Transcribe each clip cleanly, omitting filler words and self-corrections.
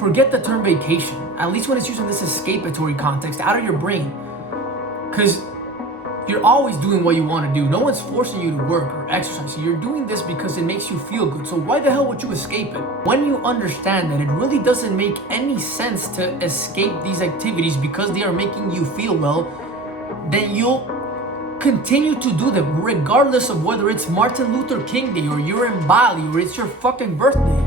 forget the term vacation, at least when it's used in this escapatory context, out of your brain. Because you're always doing what you want to do. No one's forcing you to work or exercise. You're doing this because it makes you feel good. So why the hell would you escape it? When you understand that it really doesn't make any sense to escape these activities because they are making you feel well, then you'll continue to do them regardless of whether it's Martin Luther King Day or you're in Bali or it's your fucking birthday.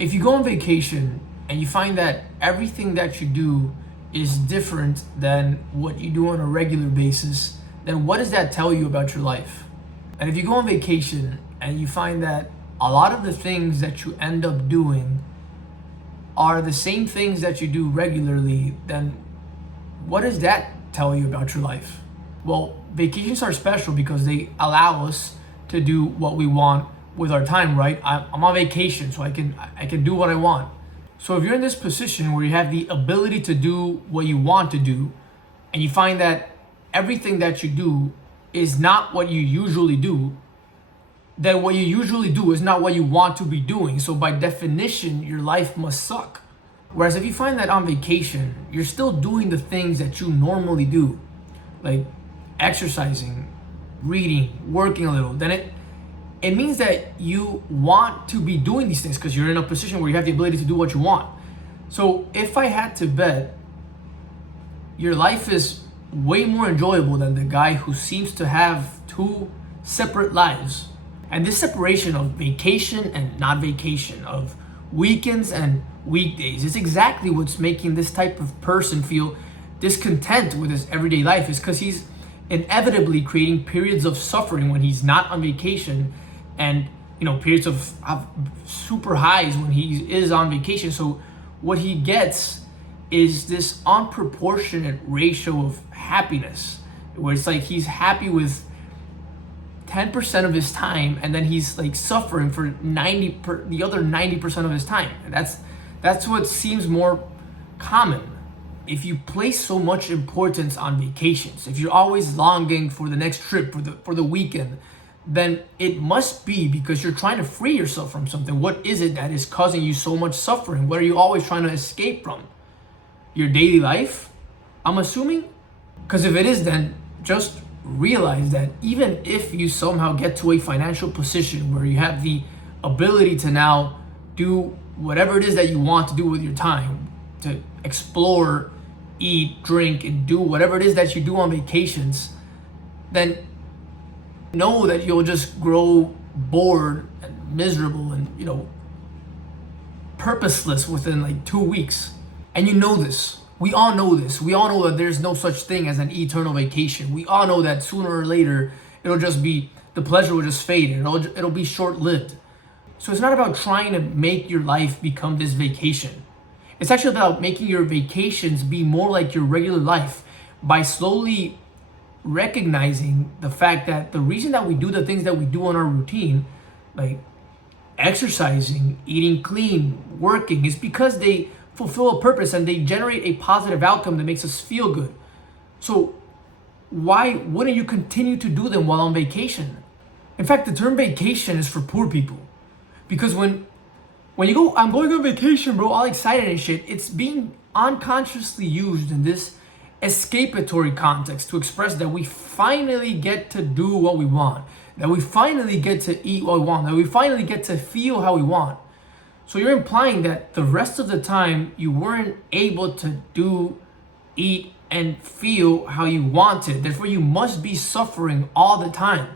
If you go on vacation and you find that everything that you do is different than what you do on a regular basis, then what does that tell you about your life? And if you go on vacation and you find that a lot of the things that you end up doing are the same things that you do regularly, then what does that tell you about your life? Well, vacations are special because they allow us to do what we want with our time, right? I'm on vacation, so I can do what I want. So if you're in this position where you have the ability to do what you want to do, and you find that everything that you do is not what you usually do, then what you usually do is not what you want to be doing. So by definition, your life must suck. Whereas if you find that on vacation, you're still doing the things that you normally do, like exercising, reading, working a little, then it means that you want to be doing these things because you're in a position where you have the ability to do what you want. So if I had to bet, your life is way more enjoyable than the guy who seems to have two separate lives. And this separation of vacation and not vacation, of weekends and weekdays, is exactly what's making this type of person feel discontent with his everyday life, is because he's inevitably creating periods of suffering when he's not on vacation, and periods of super highs when he is on vacation. So what he gets is this unproportionate ratio of happiness, where it's like he's happy with 10% of his time, and then he's like suffering for the other 90% of his time. And that's what seems more common. If you place so much importance on vacations, if you're always longing for the next trip, for the weekend, then it must be because you're trying to free yourself from something. What is it that is causing you so much suffering? What are you always trying to escape from? Your daily life, I'm assuming? Because if it is, then just realize that even if you somehow get to a financial position where you have the ability to now do whatever it is that you want to do with your time, to explore, eat, drink, and do whatever it is that you do on vacations, then know that you'll just grow bored and miserable and purposeless within like 2 weeks. And you know this. We all know this. We all know that there's no such thing as an eternal vacation. We all know that sooner or later the pleasure will just fade and it'll be short-lived. So it's not about trying to make your life become this vacation. It's actually about making your vacations be more like your regular life by slowly recognizing the fact that the reason that we do the things that we do on our routine, like exercising, eating clean, working, is because they fulfill a purpose and they generate a positive outcome that makes us feel good. So why wouldn't you continue to do them while on vacation? In fact, the term vacation is for poor people. Because when you go, I'm going on vacation, bro, all excited and shit, it's being unconsciously used in this escapatory context to express that we finally get to do what we want, that we finally get to eat what we want, that we finally get to feel how we want. So you're implying that the rest of the time you weren't able to do, eat, and feel how you wanted. Therefore, you must be suffering all the time.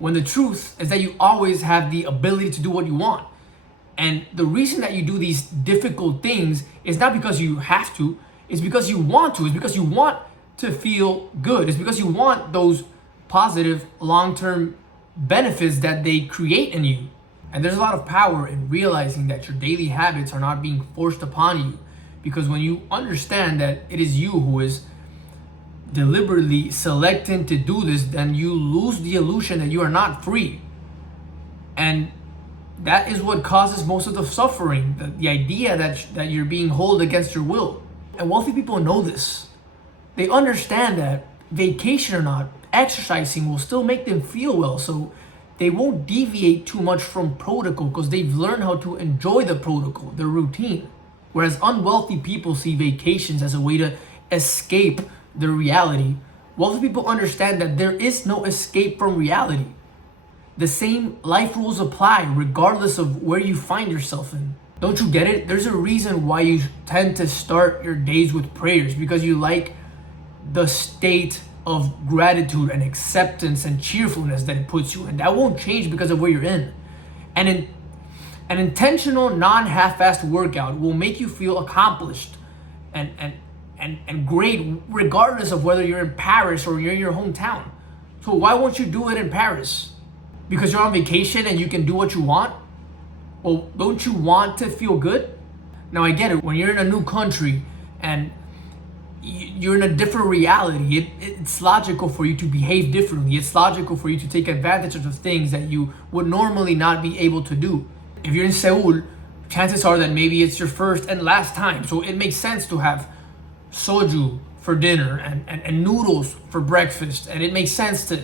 When the truth is that you always have the ability to do what you want. And the reason that you do these difficult things is not because you have to, it's because you want to. It's because you want to feel good. It's because you want those positive long-term benefits that they create in you. And there's a lot of power in realizing that your daily habits are not being forced upon you. Because when you understand that it is you who is deliberately selecting to do this, then you lose the illusion that you are not free. And that is what causes most of the suffering, the idea that you're being held against your will. And wealthy people know this. They understand that vacation or not, exercising will still make them feel well. So they won't deviate too much from protocol because they've learned how to enjoy the protocol, the routine. Whereas unwealthy people see vacations as a way to escape the reality. Wealthy people understand that there is no escape from reality. The same life rules apply regardless of where you find yourself in. Don't you get it? There's a reason why you tend to start your days with prayers, because you like the state of gratitude and acceptance and cheerfulness that it puts you in. That won't change because of where you're in. And an intentional, non-half-assed workout will make you feel accomplished and great regardless of whether you're in Paris or you're in your hometown. So why won't you do it in Paris? Because you're on vacation and you can do what you want? Well, don't you want to feel good? Now I get it, when you're in a new country and you're in a different reality, it's logical for you to behave differently. It's logical for you to take advantage of the things that you would normally not be able to do. If you're in Seoul, chances are that maybe it's your first and last time. So it makes sense to have soju for dinner and noodles for breakfast. And it makes sense to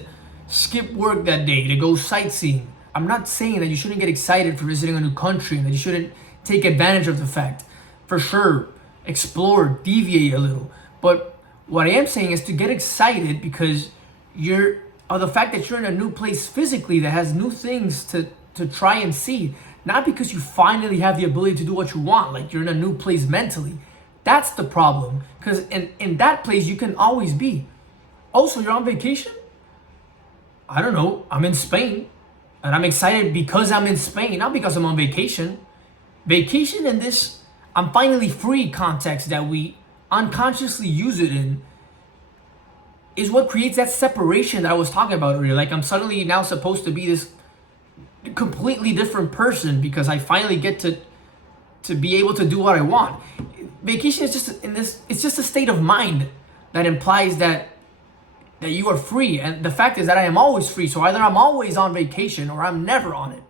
skip work that day to go sightseeing. I'm not saying that you shouldn't get excited for visiting a new country and that you shouldn't take advantage of the fact. For sure, explore, deviate a little. But what I am saying is to get excited because the fact that you're in a new place physically that has new things to try and see. Not because you finally have the ability to do what you want, like you're in a new place mentally. That's the problem. Because in that place, you can always be. Also, you're on vacation? I don't know, I'm in Spain. And I'm excited because I'm in Spain, not because I'm on vacation. Vacation in this I'm finally free context that we unconsciously use it in is what creates that separation that I was talking about earlier. Like I'm suddenly now supposed to be this completely different person because I finally get to be able to do what I want. Vacation is it's just a state of mind that implies that you are free. And the fact is that I am always free. So either I'm always on vacation or I'm never on it.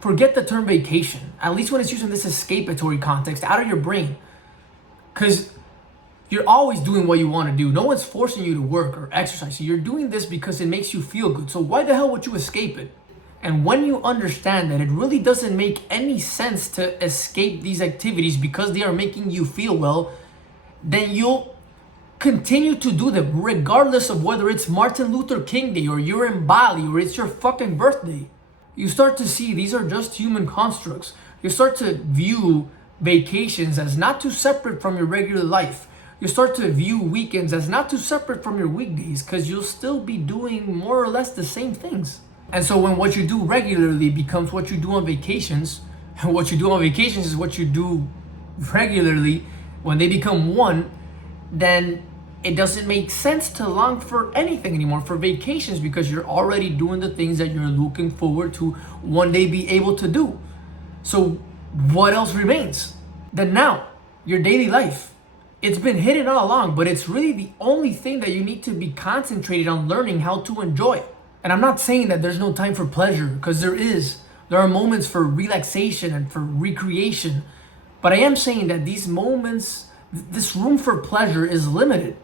Forget the term vacation, at least when it's used in this escapatory context, out of your brain. Because you're always doing what you want to do. No one's forcing you to work or exercise. So you're doing this because it makes you feel good. So why the hell would you escape it? And when you understand that it really doesn't make any sense to escape these activities because they are making you feel well, then you'll continue to do them regardless of whether it's Martin Luther King Day or you're in Bali or it's your fucking birthday. You start to see these are just human constructs. You start to view vacations as not too separate from your regular life. You start to view weekends as not too separate from your weekdays because you'll still be doing more or less the same things. And so when what you do regularly becomes what you do on vacations, and what you do on vacations is what you do regularly, when they become one, then it doesn't make sense to long for anything anymore, for vacations, because you're already doing the things that you're looking forward to one day be able to do. So what else remains? Then now, your daily life. It's been hidden all along, but it's really the only thing that you need to be concentrated on learning how to enjoy. And I'm not saying that there's no time for pleasure, because there is. There are moments for relaxation and for recreation. But I am saying that these moments, this room for pleasure is limited.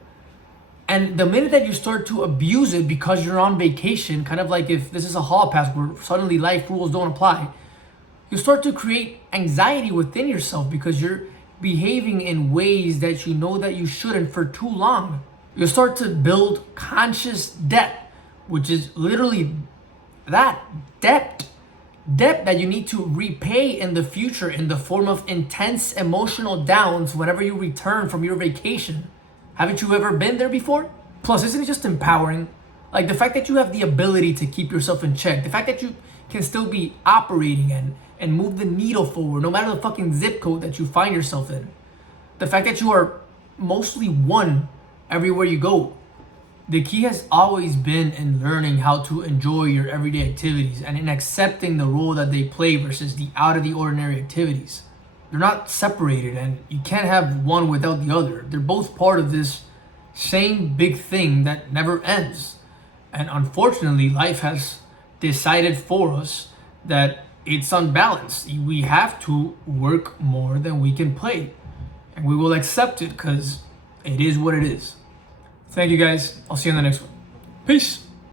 And the minute that you start to abuse it because you're on vacation, kind of like if this is a hall pass where suddenly life rules don't apply, you start to create anxiety within yourself because you're behaving in ways that you know that you shouldn't for too long. You start to build conscious debt, which is literally that debt that you need to repay in the future in the form of intense emotional downs whenever you return from your vacation. Haven't you ever been there before? Plus, isn't it just empowering? Like the fact that you have the ability to keep yourself in check, the fact that you can still be operating and move the needle forward no matter the fucking zip code that you find yourself in. The fact that you are mostly one everywhere you go. The key has always been in learning how to enjoy your everyday activities and in accepting the role that they play versus the out of the ordinary activities. They're not separated and you can't have one without the other. They're both part of this same big thing that never ends. And unfortunately, life has decided for us that it's unbalanced. We have to work more than we can play. And we will accept it because it is what it is. Thank you guys. I'll see you in the next one. Peace.